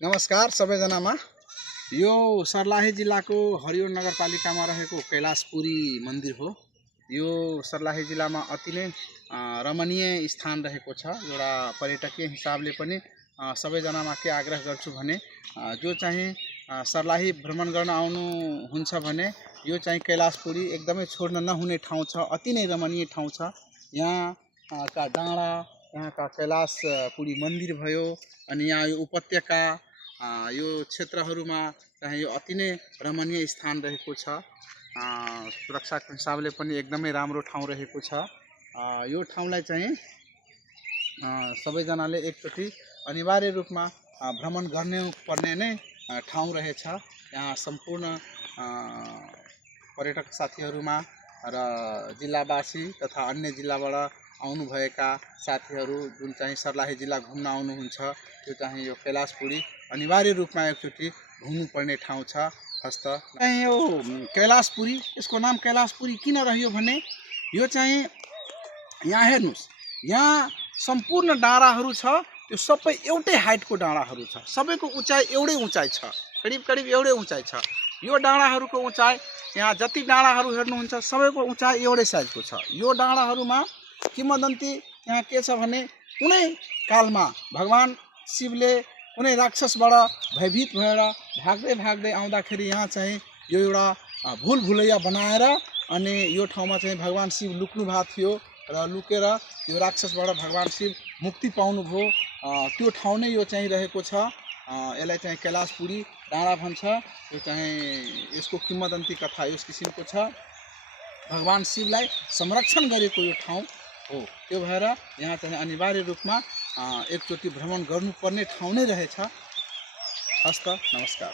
नमस्कार सबैजनामा। यो सर्लाही जिल्लाको हरियो नगरपालिकामा रहेको कैलाशपुरी मन्दिर हो। यो सर्लाही जिल्लामा अति नै रमणीय स्थान रहेको छ। एउटा पर्यटकीय हिसाबले पनि सबैजनामा के आग्रह गर्छु भने जो चाहिँ सर्लाही भ्रमण गर्न आउनु हुन्छ भने यो चाहिँ कैलाशपुरी एकदमै छोड्न नहुने ठाउँ छ। अति नै रमणीय ठाउँ छ। यहाँ का डाँडा, यहाँका कैलाशपुरी मन्दिर भयो, अनि यहाँ यो उपत्यका यो क्षेत्रहरूमा चाहिँ यो अति नै रमणीय स्थान रहेको छ। सुरक्षाको हिसाबले पनि एकदमै राम्रो ठाउँ रहेको छ। यो ठाउँलाई चाहिँ सबैजनाले एकचोटि अनिवार्य रूपमा भ्रमण गर्नुपर्ने नै ठाउँ रहेछ। यहाँ सम्पूर्ण पर्यटक साथीहरूमा र जिल्लावासी तथा अन्य जिल्लाबाट आउनुभएका साथीहरू जुन चाहिँ सर्लाही जिल्ला घुम्न आउनुहुन्छ त्यो चाहिँ यो कैलाशपुरी अनिवार्य रूपमा एकचोटि घुम्नुपर्ने ठाउँ छ। हस्त यो कैलाशपुरी, यसको नाम कैलाशपुरी किन रह्यो भने यो चाहिँ यहाँ हेर्नुस्, यहाँ सम्पूर्ण डाँडाहरू छ। त्यो सबै एउटै हाइटको डाँडाहरू छ। सबैको उचाइ एउटै उचाइ छ, करिब करिब एउटै उचाइ छ। यो डाँडाहरूको उचाइ, यहाँ जति डाँडाहरू हेर्नुहुन्छ सबैको उचाइ एउटै साइजको छ। यो डाँडाहरूमा किंवदन्ती यहाँ के छ भने कुनै कालमा भगवान शिवले कुनै राक्षसबाट भयभीत भएर भाग्दै भाग्दै आउँदाखेरि यहाँ चाहिँ यो एउटा भुलभुलैया बनाएर अनि यो ठाउँमा चाहिँ भगवान शिव लुक्नु भएको थियो र लुकेर यो राक्षसबाट भगवान शिव मुक्ति पाउनुभयो। त्यो ठाउँ नै यो चाहिँ रहेको छ। यसलाई चाहिँ कैलाशपुरी डाँडा भन्छ। यो चाहिँ यसको किंवदन्ती कथा यस किसिमको छ। भगवान शिवलाई संरक्षण गरेको यो ठाउँ हो। त्यो भएर यहाँ चाहिँ अनिवार्य रूपमा एकचोटि भ्रमण गर्नुपर्ने ठाउँ नै रहेछ। हस्त नमस्कार।